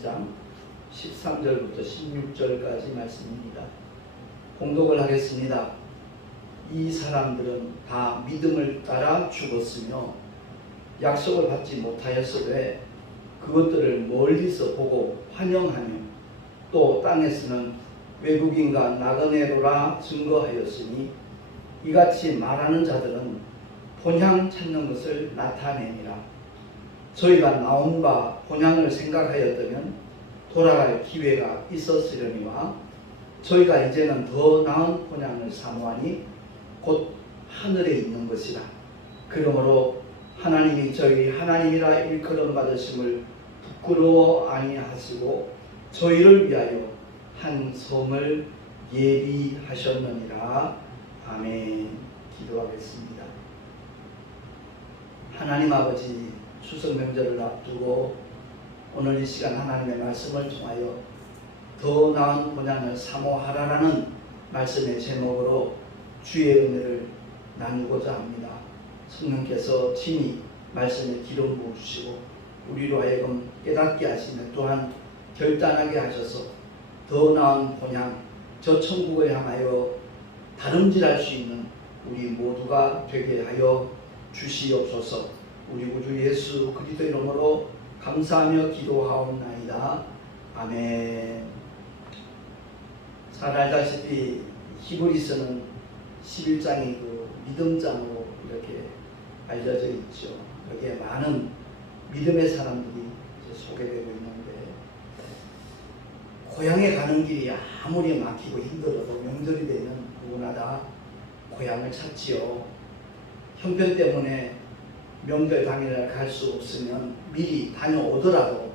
11장 13절부터 16절까지 말씀입니다. 공독을 하겠습니다. 이 사람들은 다 믿음을 따라 죽었으며 약속을 받지 못하였으되 그것들을 멀리서 보고 환영하며 또 땅에서는 외국인과 나그네로라 증거하였으니 이같이 말하는 자들은 본향 찾는 것을 나타내니라. 저희가 나온 바 본향을 생각하였다면 돌아갈 기회가 있었으려니와 저희가 이제는 더 나은 본향을 사모하니 곧 하늘에 있는 것이라. 그러므로 하나님이 저희 하나님이라 일컬음 받으심을 부끄러워 아니하시고 저희를 위하여 한 성을 예비하셨느니라. 아멘. 기도하겠습니다. 하나님 아버지 추석 명절을 앞두고 오늘 이 시간 하나님의 말씀을 통하여 더 나은 본향을 사모하라라는 말씀의 제목으로 주의 은혜를 나누고자 합니다. 성령께서 친히 말씀에 기름 부어 주시고 우리로 하여금 깨닫게 하시며 또한 결단하게 하셔서 더 나은 본향 저 천국을 향하여 다름질할 수 있는 우리 모두가 되게 하여 주시옵소서. 우리 구주 예수 그리스도 이름으로 감사하며 기도하옵나이다. 아멘. 잘 알다시피 히브리서는 11장이 그 믿음장으로 이렇게 알려져 있죠. 여기에 많은 믿음의 사람들이 소개되고 있는데 고향에 가는 길이 아무리 막히고 힘들어도 명절이 되면 누구나 다 고향을 찾지요. 형편 때문에 명절 당일날 갈수 없으면 미리 다녀오더라도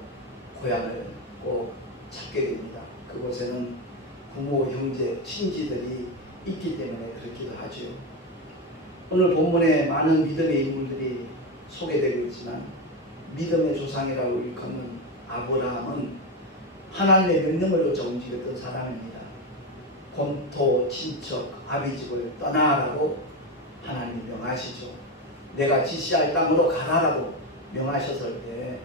고향을 꼭 찾게 됩니다. 그곳에는 부모, 형제, 친지들이 있기 때문에 그렇기도 하죠. 오늘 본문에 많은 믿음의 인물들이 소개되고 있지만 믿음의 조상이라고 일컫는 아브라함은 하나님의 쫓아 움직였던 사람입니다. 본토, 친척, 아비집을 떠나라고 하나님이 명하시죠. 내가 지시할 땅으로 가라라고 명하셨을 때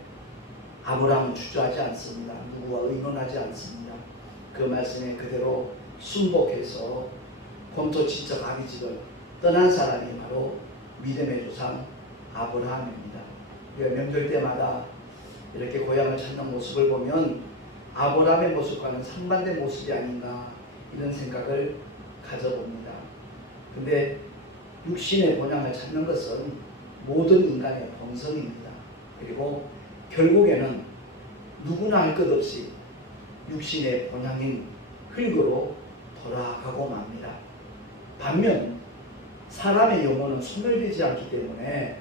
아브라함은 주저하지 않습니다. 누구와 의논하지 않습니다. 그 말씀에 그대로 순복해서 본토 친척 아비 집을 떠난 사람이 바로 믿음의 조상 아브라함입니다. 우리가 명절 때마다 이렇게 고향을 찾는 모습을 보면 아브라함의 모습과는 상반된 모습이 아닌가 이런 생각을 가져봅니다. 근데 육신의 본향을 찾는 것은 모든 인간의 본성입니다. 그리고 결국에는 누구나 할 것 없이 육신의 본향인 흙으로 돌아가고 맙니다. 반면 사람의 영혼은 소멸되지 않기 때문에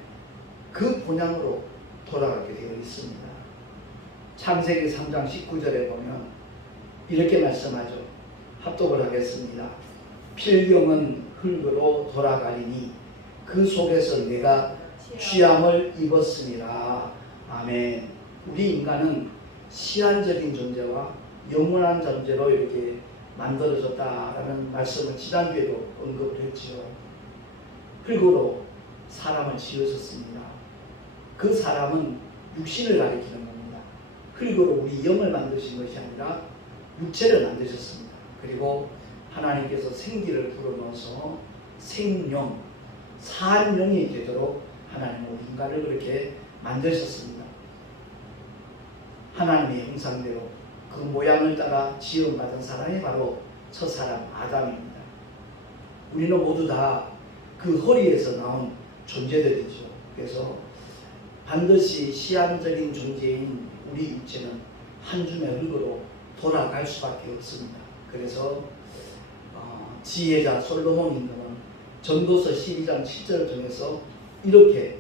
그 본향으로 돌아가게 되어 있습니다. 창세기 3장 19절에 보면 이렇게 말씀하죠. 합독을 하겠습니다. 필경은 흙으로 돌아가리니 그 속에서 내가 취함을 입었습니다. 아멘. 우리 인간은 시한적인 존재와 영원한 존재로 이렇게 만들어졌다라는 말씀을 지난주에도 언급을 했지요. 흙으로 사람을 지으셨습니다. 그 사람은 육신을 가리키는 겁니다. 흙으로 우리 영을 만드신 것이 아니라 육체를 만드셨습니다. 그리고 하나님께서 생기를 불어넣어서 생명, 산영이 되도록 하나님은 인간을 그렇게 만드셨습니다. 하나님의 형상대로 그 모양을 따라 지음받은 사람이 바로 첫 사람 아담입니다. 우리는 모두 다 그 허리에서 나온 존재들이죠. 그래서 반드시 시한적인 존재인 우리 육체는 한 줌의 흙으로 돌아갈 수밖에 없습니다. 그래서 어, 지혜자 솔로몬 임금은 전도서 12장 7절 중에서 이렇게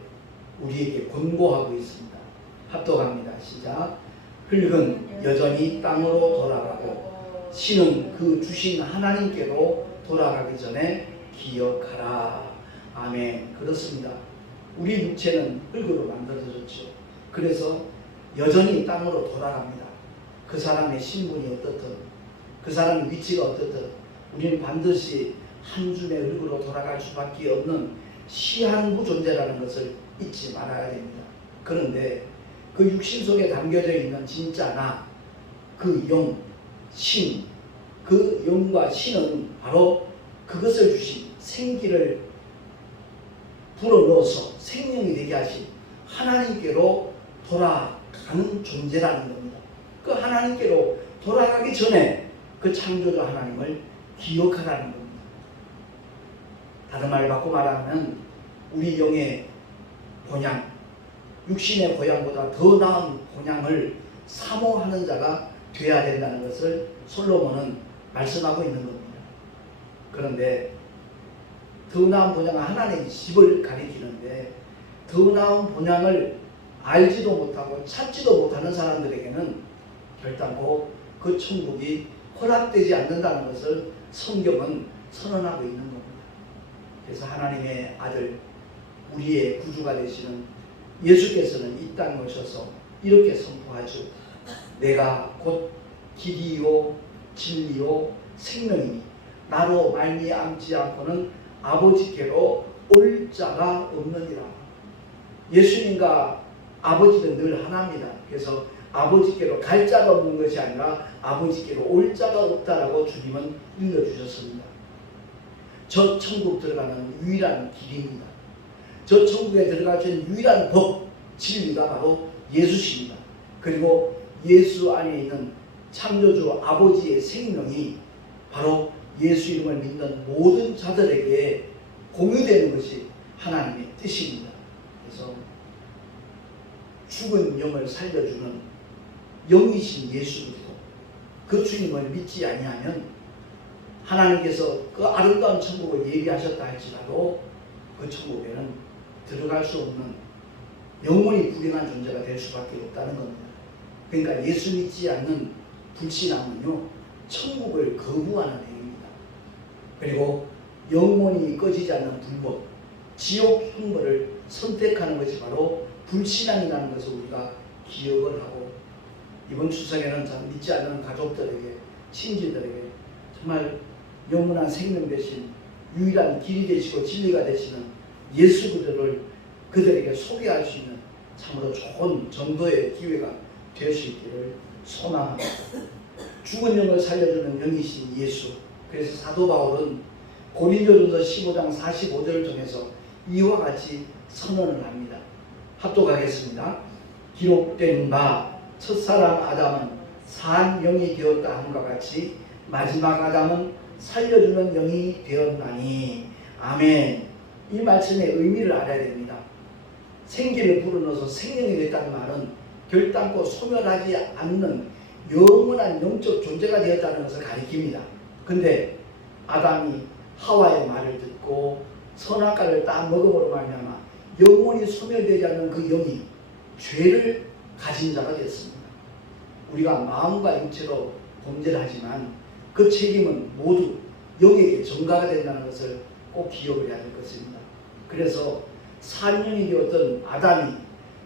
우리에게 권고하고 있습니다. 합독합니다. 시작. 흙은 여전히 땅으로 돌아가고 신은 그 주신 하나님께로 돌아가기 전에 기억하라. 아멘. 그렇습니다. 우리 육체는 흙으로 만들어졌죠. 그래서 여전히 땅으로 돌아갑니다. 그 사람의 신분이 어떻든, 그 사람의 위치가 어떻든, 우리는 반드시 한 줌의 흙으로 돌아갈 수밖에 없는 시한부 존재라는 것을 잊지 말아야 됩니다. 그런데 그 육신 속에 담겨져 있는 진짜 나, 그 영, 신, 그 영과 신은 바로 그것을 주신 생기를 불어넣어서 생명이 되게 하신 하나님께로 돌아가는 존재라는 겁니다. 그 하나님께로 돌아가기 전에 그 창조주 하나님을 기억하라는 겁니다. 다른 말 바꿔 말하면 우리 영의 본향, 육신의 고향보다 더 나은 본향을 사모하는 자가 되어야 된다는 것을 솔로몬은 말씀하고 있는 겁니다. 그런데 더 나은 본향은 하나님의 집을 가리키는데 더 나은 본향을 알지도 못하고 찾지도 못하는 사람들에게는 결단코 그 천국이 허락되지 않는다는 것을 성경은 선언하고 있는 겁니다. 그래서 하나님의 아들 우리의 구주가 되시는 예수께서는 이 땅에 오셔서 이렇게 선포하죠. 내가 곧 길이요 진리요 생명이니 나로 말미암지 않고는 아버지께로 올 자가 없느니라. 예수님과 아버지는 늘 하나입니다. 그래서 아버지께로 갈 자가 없는 것이 아니라 아버지께로 올 자가 없다라고 주님은 일러주셨습니다. 저 천국 들어가는 유일한 길입니다. 저 천국에 있는 유일한 법, 진리가 바로 예수십니다. 그리고 예수 안에 있는 창조주 아버지의 생명이 바로 예수 이름을 믿는 모든 자들에게 공유되는 것이 하나님의 뜻입니다. 그래서 죽은 영을 살려주는 영이신 예수 그리스도 그 주님을 믿지 아니하면 하나님께서 그 아름다운 천국을 예비하셨다 할지라도 그 천국에는 들어갈 수 없는 영원히 불행한 존재가 될 수밖에 없다는 겁니다. 그러니까 예수 믿지 않는 불신앙은요 천국을 거부하는 행위입니다. 그리고 영원히 꺼지지 않는 불법, 지옥 형벌을 선택하는 것이 바로 불신앙이라는 것을 우리가 기억을 하고 이번 추석에는 참 믿지 않는 가족들에게 친지들에게 정말 영원한 생명 대신 유일한 길이 되시고 진리가 되시는 예수 그들을 그들에게 소개할 수 있는 참으로 좋은 전도의 기회가 될 수 있기를 소망합니다. 죽은 영을 살려주는 영이신 예수. 그래서 사도 바울은 고린도전서 15장 45절을 통해서 이와 같이 선언을 합니다. 합독하겠습니다. 기록된 바 첫사람 아담은 산 영이 되었다 함과 같이 마지막 아담은 살려주는 영이 되었나니 아멘. 이 말씀의 의미를 알아야 됩니다. 생기를 불어넣어서 생명이 됐다는 말은 결단코 소멸하지 않는 영원한 영적 존재가 되었다는 것을 가리킵니다. 근데 아담이 하와의 말을 듣고 선악과를 딱 먹음으로 말미암아 영원히 소멸되지 않는 그 영이 죄를 가진 자가 됐습니다. 우리가 마음과 육체로 범죄를 하지만 그 책임은 모두 영에게 전가가 된다는 것을 꼭 기억을 해야 될 것입니다. 그래서 산년이 되었던 아담이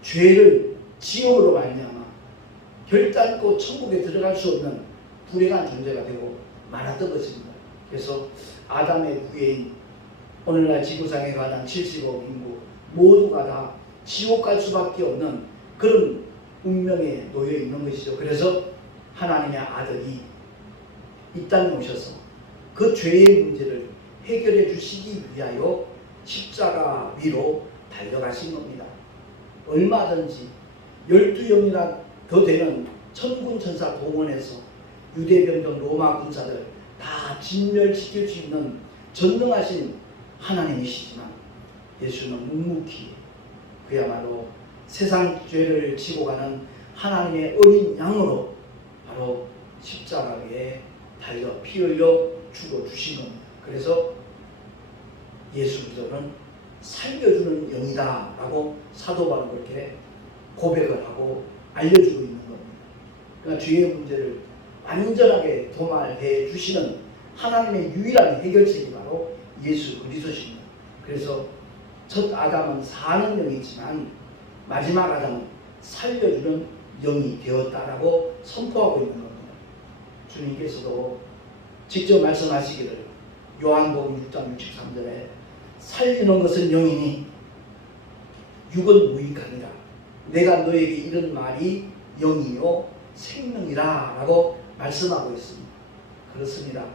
죄를 지옥으로 말미암아 결단코 천국에 들어갈 수 없는 불행한 존재가 되고 말았던 것입니다. 그래서 아담의 후예인 오늘날 지구상에 관한 70억 인구 모두가 다 지옥 갈 수밖에 없는 그런 운명에 놓여 있는 것이죠. 그래서 하나님의 아들이 이 땅에 오셔서 그 죄의 문제를 해결해 주시기 위하여 십자가 위로 달려가신 겁니다. 얼마든지 열두 영이나 더 되는 천군 천사 동원해서 유대 병정 로마 군사들 다 진멸시킬 수 있는 전능하신 하나님이시지만 예수는 묵묵히 그야말로 세상 죄를 지고 가는 하나님의 어린 양으로 바로 십자가에 달려 피 흘려 죽어 주신 겁니다. 그래서 예수 그리스도는 살려주는 영이다라고 사도 바로 그렇게 고백을 하고 알려주고 있는 겁니다. 그러니까 죄의 문제를 완전하게 도말해 주시는 하나님의 유일한 해결책이 바로 예수 그리스도십니다. 그래서 첫 아담은 사는 영이지만 마지막 아담은 살려주는 영이 되었다라고 선포하고 있는 겁니다. 주님께서도 직접 말씀하시기를 요한복음 6장 63절에 살리는 것은 영이니 육은 무익하니라 내가 너에게 이런 말이 영이요 생명이라 라고 말씀하고 있습니다. 그렇습니다.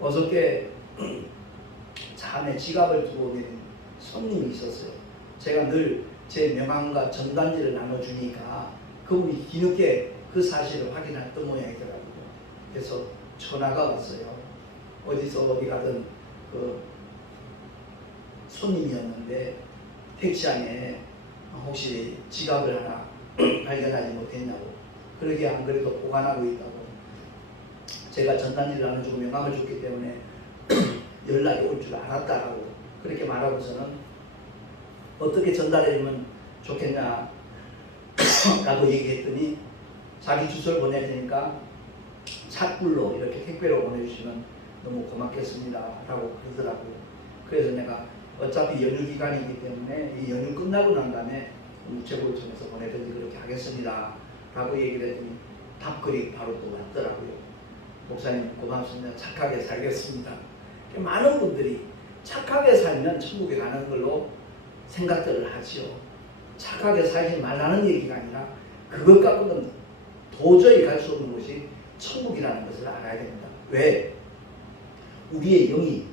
어저께 차 안에 지갑을 두고 내린 손님이 있었어요. 제가 늘 제 명함과 전단지를 나눠주니까 그분이 뒤늦게 그 사실을 확인했던 모양이더라고요. 그래서 전화가 왔어요. 어디서 어디 가든 그 손님이었는데 택시 안에 혹시 지갑을 하나 발견하지 못했냐고 그러게 안 그래도 보관하고 있다고 제가 전단지를 나눠주고 명함을 줬기 때문에 연락이 올 줄 알았다라고 그렇게 말하고서는 어떻게 전달해주면 좋겠냐? 라고 얘기했더니 자기 주소를 보내야 되니까 착불로 이렇게 택배로 보내주시면 너무 고맙겠습니다 라고 그러더라고요. 그래서 내가 어차피 연휴 기간이기 때문에 이 연휴 끝나고 난 다음에 우체국을 통해서 보내든지 그렇게 하겠습니다 라고 얘기를 했더니 답글이 바로 또 왔더라고요. 목사님 고맙습니다. 착하게 살겠습니다. 많은 분들이 착하게 살면 천국에 가는 걸로 생각들을 하지요. 착하게 살지 말라는 얘기가 아니라 그것 갖고는 도저히 갈 수 없는 곳이 천국이라는 것을 알아야 됩니다. 왜? 우리의 영이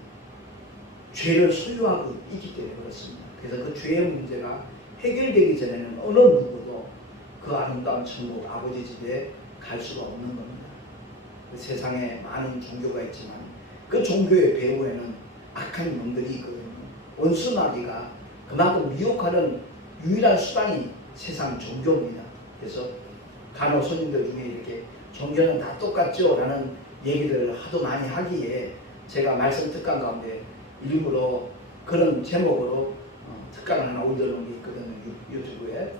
죄를 소유하고 있기 때문에 그렇습니다. 그래서 그 죄의 문제가 해결되기 전에는 어느 누구도 그 아름다운 천국 아버지 집에 갈 수가 없는 겁니다. 그 세상에 많은 종교가 있지만 그 종교의 배후에는 악한 영들이 있거든요. 원수마귀가 그만큼 미혹하는 유일한 수단이 세상 종교입니다. 그래서 간혹 손님들 중에 이렇게 종교는 다 똑같죠? 라는 얘기를 하도 많이 하기에 제가 말씀 특강 가운데 일부러 그런 제목으로 어, 특강을 하나 올려놓은 게 있거든요. 유- 유튜브에.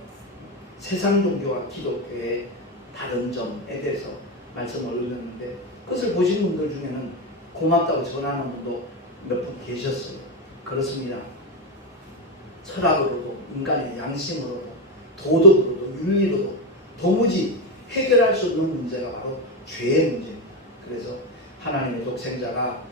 세상 종교와 기독교의 다른 점에 대해서 말씀을 올렸는데 그것을 보신 분들 중에는 고맙다고 전하는 분도 몇 분 계셨어요. 그렇습니다. 철학으로도 인간의 양심으로도 도덕으로도 윤리로도 도무지 해결할 수 없는 문제가 바로 죄의 문제입니다. 그래서 하나님의 독생자가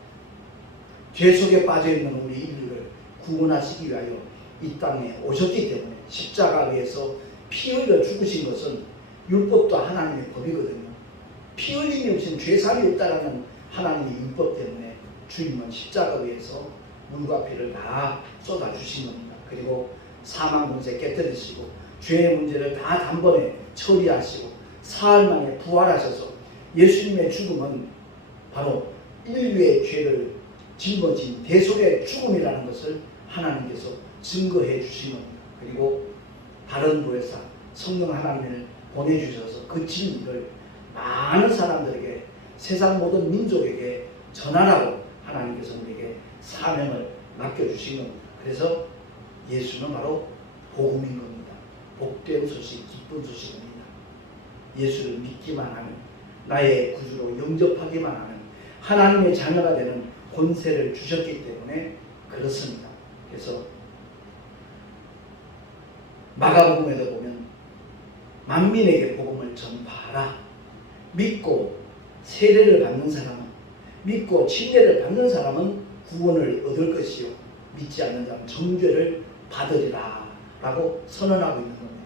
죄 속에 빠져 있는 우리 인류를 구원하시기 위하여 이 땅에 오셨기 때문에 십자가 위에서 피 흘려 죽으신 것은 율법도 하나님의 법이거든요. 피 흘림이 없이는 죄사함이 없다라는 하나님의 율법 때문에 주님은 십자가 위에서 물과 피를 다 쏟아 주신 겁니다. 그리고 사망 문제 깨뜨리시고 죄의 문제를 다 단번에 처리하시고 사흘 만에 부활하셔서 예수님의 죽음은 바로 인류의 죄를 짊어진 대속의 죽음이라는 것을 하나님께서 증거해 겁니다. 그리고 다른 보혜사 성령 하나님을 보내주셔서 그 진리를 많은 사람들에게 세상 모든 민족에게 전하라고 하나님께서 우리에게 사명을 맡겨주신 겁니다. 그래서 예수는 바로 복음인 겁니다. 복된 소식, 기쁜 소식입니다. 예수를 믿기만 하면 나의 구주로 영접하기만 하면 하나님의 자녀가 되는 권세를 주셨기 때문에 그렇습니다. 그래서 마가복음에도 보면 만민에게 복음을 전파하라. 믿고 세례를 받는 사람은 믿고 침례를 받는 사람은 구원을 얻을 것이요 믿지 않는 자는 정죄를 받으리라 라고 선언하고 있는 겁니다.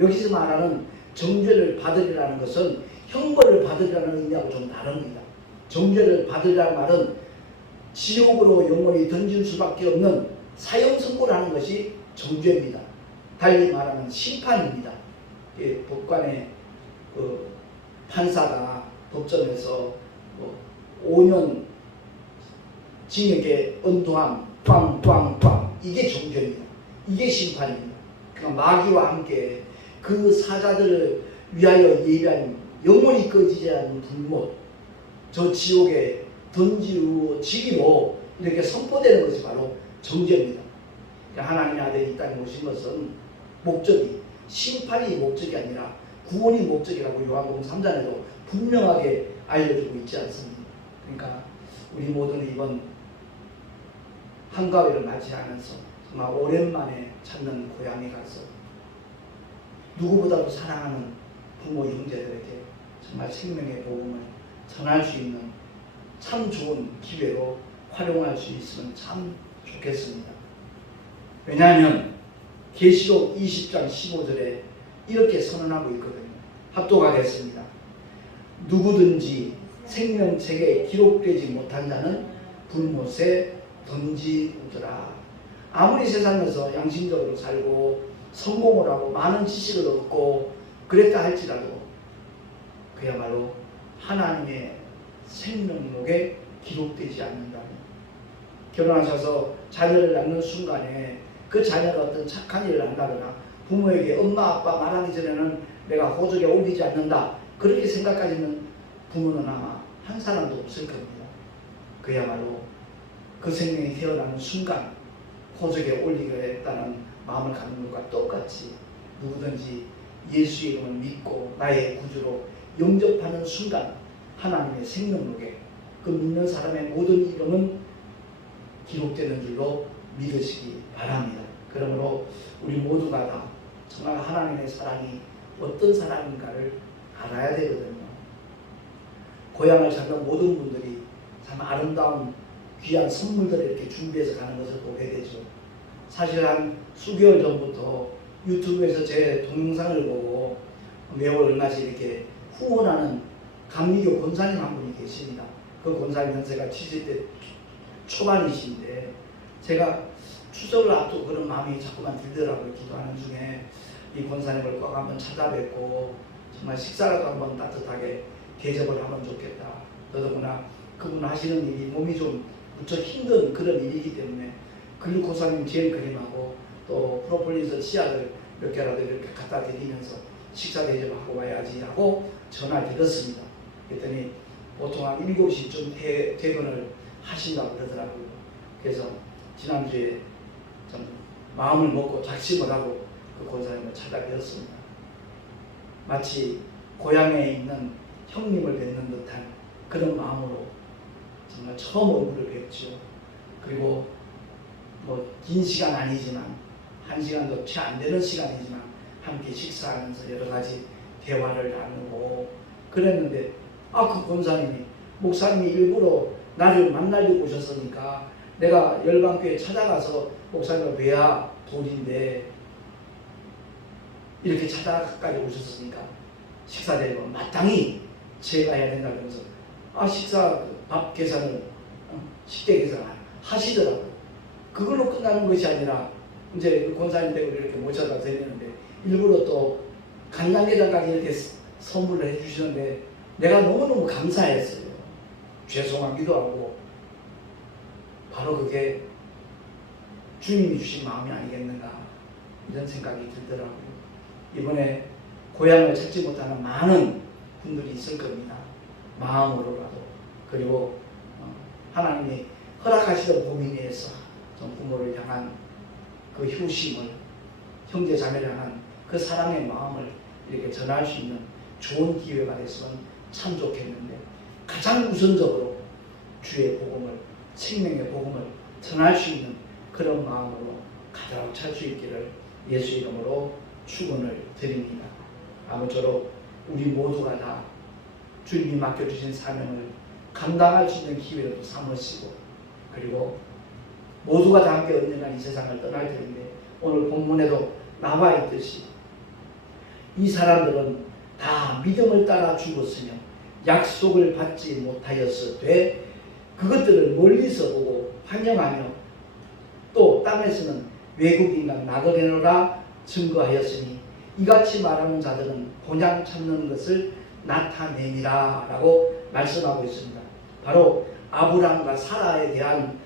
여기서 말하는 정죄를 받으리라는 것은 형벌을 받으리라는 의미하고 좀 다릅니다. 정죄를 받으리라는 말은 지옥으로 영원히 던질 수밖에 없는 사형 선고라는 것이 정죄입니다. 달리 말하면 심판입니다. 예, 법관의 그 판사가 법정에서 뭐 5년 징역의 언도함 빵빵빵 이게 정죄입니다. 이게 심판입니다. 그러니까 마귀와 함께 그 사자들을 위하여 예비한 영원히 꺼지지 않는 불못 저 지옥에 던지지기로 이렇게 선포되는 것이 바로 정죄입니다. 그러니까 하나님의 아들이 이 땅에 오신 것은 목적이 심판이 목적이 아니라 구원이 목적이라고 요한복음 3장에도 분명하게 알려주고 있지 않습니까? 그러니까 우리 모두는 이번 한가위를 맞이하면서 정말 오랜만에 찾는 고향에 가서 누구보다도 사랑하는 부모 형제들에게 정말 생명의 복음을 전할 수 있는 참 좋은 기회로 활용할 수 있으면 참 좋겠습니다. 왜냐하면 계시록 20장 15절에 이렇게 선언하고 있거든요. 합독하겠습니다. 누구든지 생명책에 기록되지 못한 자는 불못에 던지우더라. 아무리 세상에서 양심적으로 살고 성공을 하고 많은 지식을 얻고 그랬다 할지라도 그야말로 하나님의 생명록에 기록되지 않는다. 결혼하셔서 자녀를 낳는 순간에 그 자녀가 어떤 착한 일을 한다거나 부모에게 엄마 아빠 말하기 전에는 내가 호적에 올리지 않는다. 그렇게 생각하시는 부모는 아마 한 사람도 없을 겁니다. 그야말로 그 생명이 태어나는 순간 호적에 올리겠다는 마음을 갖는 것과 똑같이 누구든지 예수 이름을 믿고 나의 구주로 영접하는 순간 하나님의 생명록에 그 믿는 사람의 모든 이름은 기록되는 줄로 믿으시기 바랍니다. 그러므로 우리 모두가 다 정말 하나님의 사랑이 어떤 사랑인가를 알아야 되거든요. 고향을 찾는 모든 분들이 참 아름다운 귀한 선물들을 이렇게 준비해서 가는 것을 보게 되죠. 사실 한 수개월 전부터 유튜브에서 제 동영상을 보고 매월 얼마씩 이렇게 후원하는 감리교 권사님 한 분이 계십니다. 그 권사님 연세가 70대 초반이신데 제가 추석을 앞두고 그런 마음이 자꾸만 들더라고요. 기도하는 중에 이 권사님을 꼭 한번 찾아뵙고 정말 식사라도 한번 따뜻하게 대접을 하면 좋겠다. 더더구나 그분 하시는 일이 몸이 좀 무척 힘든 그런 일이기 때문에 글루코사님 제일 그림하고 또 프로폴리스 치약을 몇 개라도 이렇게 갖다 드리면서 식사 대접하고 와야지 하고 전화 드렸습니다. 그랬더니 보통 한 7시쯤 퇴, 퇴근을 하신다고 그러더라고요. 그래서 지난주에 좀 마음을 먹고 작심을 하고 그 권사님을 찾아뵈었습니다. 마치 고향에 있는 형님을 뵙는 듯한 그런 마음으로 정말 처음 얼굴을 뵙죠. 그리고 뭐 긴 시간 아니지만 한 시간도 채 안 되는 시간이지만 함께 식사하면서 여러 가지 대화를 나누고 그랬는데 아그 권사님이 목사님이 일부러 나를 만나려고 오셨으니까 내가 열방교회 찾아가서 목사님을 뵈야 돈인데 이렇게 찾아가까지 오셨으니까 식사 대접은 마땅히 제가 해야 된다 그러면서 아 식사 밥 계산을 어, 식대 계산 하시더라고요. 그걸로 끝나는 것이 아니라 이제 그 권사님 댁으로 이렇게 모셔다 드리는데 일부러 또 간장게장까지 이렇게 선물을 해주시는데 내가 너무너무 감사했어요. 죄송하기도 하고 바로 그게 주님이 주신 마음이 아니겠는가 이런 생각이 들더라고요. 이번에 고향을 찾지 못하는 많은 분들이 있을 겁니다. 마음으로라도 그리고 어, 하나님이 허락하시던 좀 부모를 향한 그 효심을 형제 자매를 향한 그 사랑의 마음을 이렇게 전할 수 있는 좋은 기회가 됐으면 참 좋겠는데 가장 우선적으로 주의 복음을 생명의 복음을 전할 수 있는 그런 마음으로 가득 찰수 있기를 예수 이름으로 축원을 드립니다. 아무쪼록 우리 모두가 다 주님이 맡겨주신 사명을 감당할 수 있는 기회로 삼으시고 그리고 모두가 다 함께 언젠가 이 세상을 떠날 텐데 오늘 본문에도 나와 있듯이 이 사람들은 다 믿음을 따라 죽었으며 약속을 받지 못하였으되 그것들을 멀리서 보고 환영하며 또 땅에서는 외국인과 나그네노라 증거하였으니 이같이 말하는 자들은 본향 찾는 것을 나타내니라 라고 말씀하고 있습니다. 바로 아브라함과 사라에 대한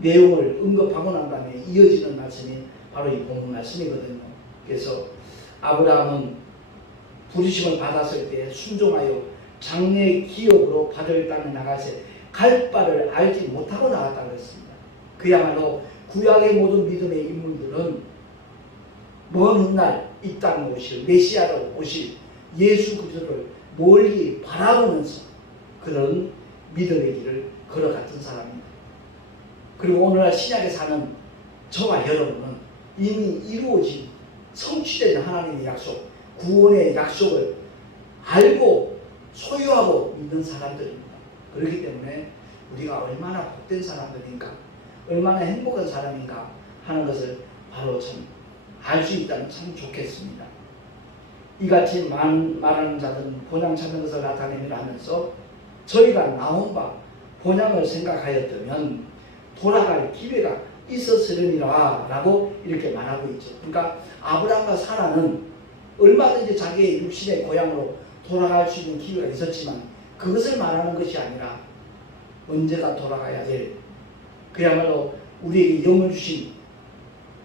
내용을 언급하고 난 다음에 이어지는 말씀이 바로 이 본문 말씀이거든요. 그래서 아브라함은 부르심을 받았을 때 순종하여 장래 기업으로 받을 땅에 나가서 갈 바를 알지 못하고 나갔다고 했습니다. 그야말로 구약의 모든 믿음의 인물들은 먼 훗날 이 땅에 오실 메시아로 오실 예수 그리스도를 멀리 바라보면서 그런 믿음의 길을 걸어갔던 사람입니다. 그리고 오늘날 신약에 사는 저와 여러분은 이미 이루어진 성취된 하나님의 약속, 구원의 약속을 알고 소유하고 믿는 사람들입니다. 그렇기 때문에 우리가 얼마나 복된 사람들인가, 얼마나 행복한 사람인가 하는 것을 바로 참 알 수 있다면 참 좋겠습니다. 이같이 말, 말하는 자들은 본향 찾는 것을 나타내미라 하면서 저희가 나온 바 본향을 생각하였다면 돌아갈 기회가 있었으려니라 라고 이렇게 말하고 있죠. 그러니까 아브라함과 사라는 얼마든지 자기의 육신의 고향으로 돌아갈 수 있는 기회가 있었지만 그것을 말하는 것이 아니라 언제가 돌아가야 될 그야말로 우리에게 영을 주신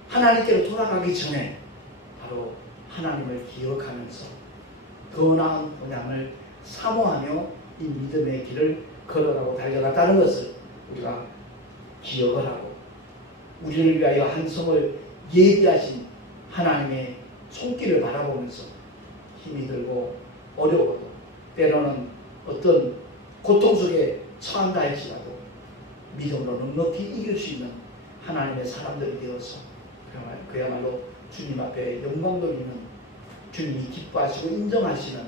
하나님께로 돌아가기 전에 바로 하나님을 기억하면서 더 나은 본향을 사모하며 이 믿음의 길을 걸어가고 달려갔다는 것을 우리가 기억을 하고 우리를 위하여 한 성을 예비하신 하나님의 손길을 바라보면서 힘이 들고 어려워도 때로는 어떤 고통 속에 처한다 할지라도 믿음으로 넉넉히 이길 수 있는 하나님의 사람들이 되어서 그야말로- 주님 앞에 영광 돌리는 주님이 기뻐하시고 인정하시는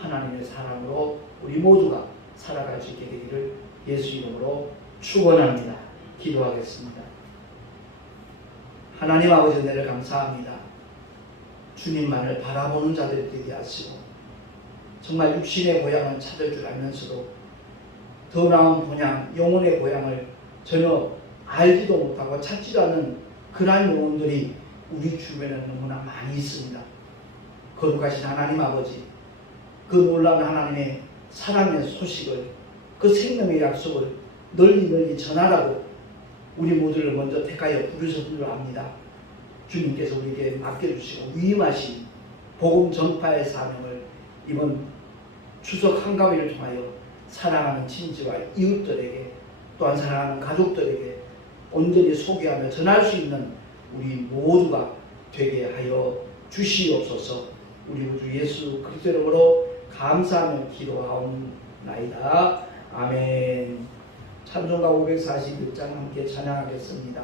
하나님의 사람으로 우리 모두가 살아갈 수 있게 되기를 예수 이름으로 축원합니다. 기도하겠습니다. 하나님 아버지 은혜를 감사합니다. 주님만을 바라보는 자들이 되게 하시고 정말 육신의 고향을 찾을 줄 알면서도 더 나은 본향, 영혼의 고향을 전혀 알지도 못하고 찾지도 않는 그러한 영혼들이 우리 주변에 너무나 많이 있습니다. 거룩하신 하나님 아버지, 그 놀라운 하나님의 사랑의 소식을, 그 생명의 약속을 널리 널리 전하라고 우리 모두를 먼저 택하여 부르셨는 줄 압니다. 주님께서 우리에게 맡겨주시고 위임하신 복음 전파의 사명을 이번 추석 한가위를 통하여 사랑하는 친지와 이웃들에게 또한 사랑하는 가족들에게 온전히 소개하며 전할 수 있는 우리 모두가 되게 하여 주시옵소서. 우리 구주 예수 그리스도 이름으로 감사하며 기도하옵나이다. 아멘 찬송가 541장 함께 찬양하겠습니다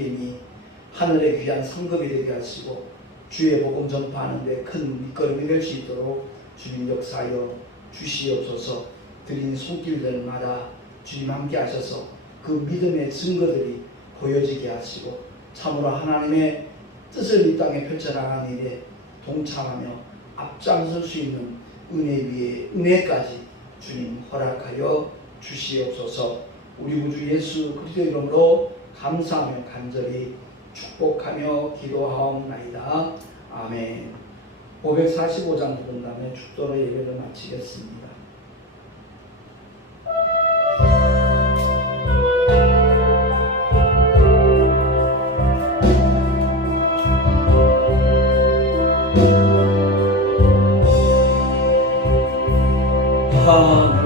섬김이 하늘의 귀한 상급이 되게 하시고 주의 복음 전파하는 데 큰 밑거름이 될 수 있도록 주님 역사하여 주시옵소서. 드린 손길들마다 주님 함께 하셔서 그 믿음의 증거들이 보여지게 하시고 참으로 하나님의 뜻을 이 땅에 펼쳐나가는 일에 동참하며 앞장설 수 있는 은혜 위에 은혜까지 주님 허락하여 주시옵소서. 우리 구주 예수 그리스도 이름으로 감사하며 간절히 축복하며 기도하옵나이다. 아멘 545장 부른 다음에 축도로 예배를 마치겠습니다. 하늘아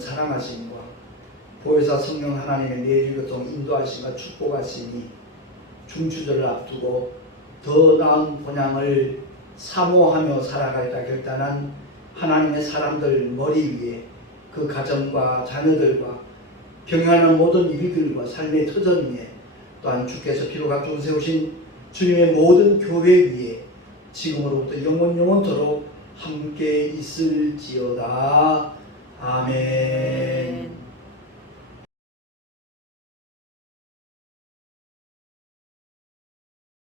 사랑하심과 보혜사 성령 하나님의 내주 교통 인도하심과 축복하심이 중추절을 앞두고 더 나은 본향을 사모하며 살아가겠다 결단한 하나님의 사람들 머리 위에 그 가정과 자녀들과 병행하는 모든 일들과 삶의 터전 위에 또한 주께서 피로 갖추어 세우신 주님의 모든 교회 위에 지금으로부터 영원 영원토록 함께 있을지어다. 아멘.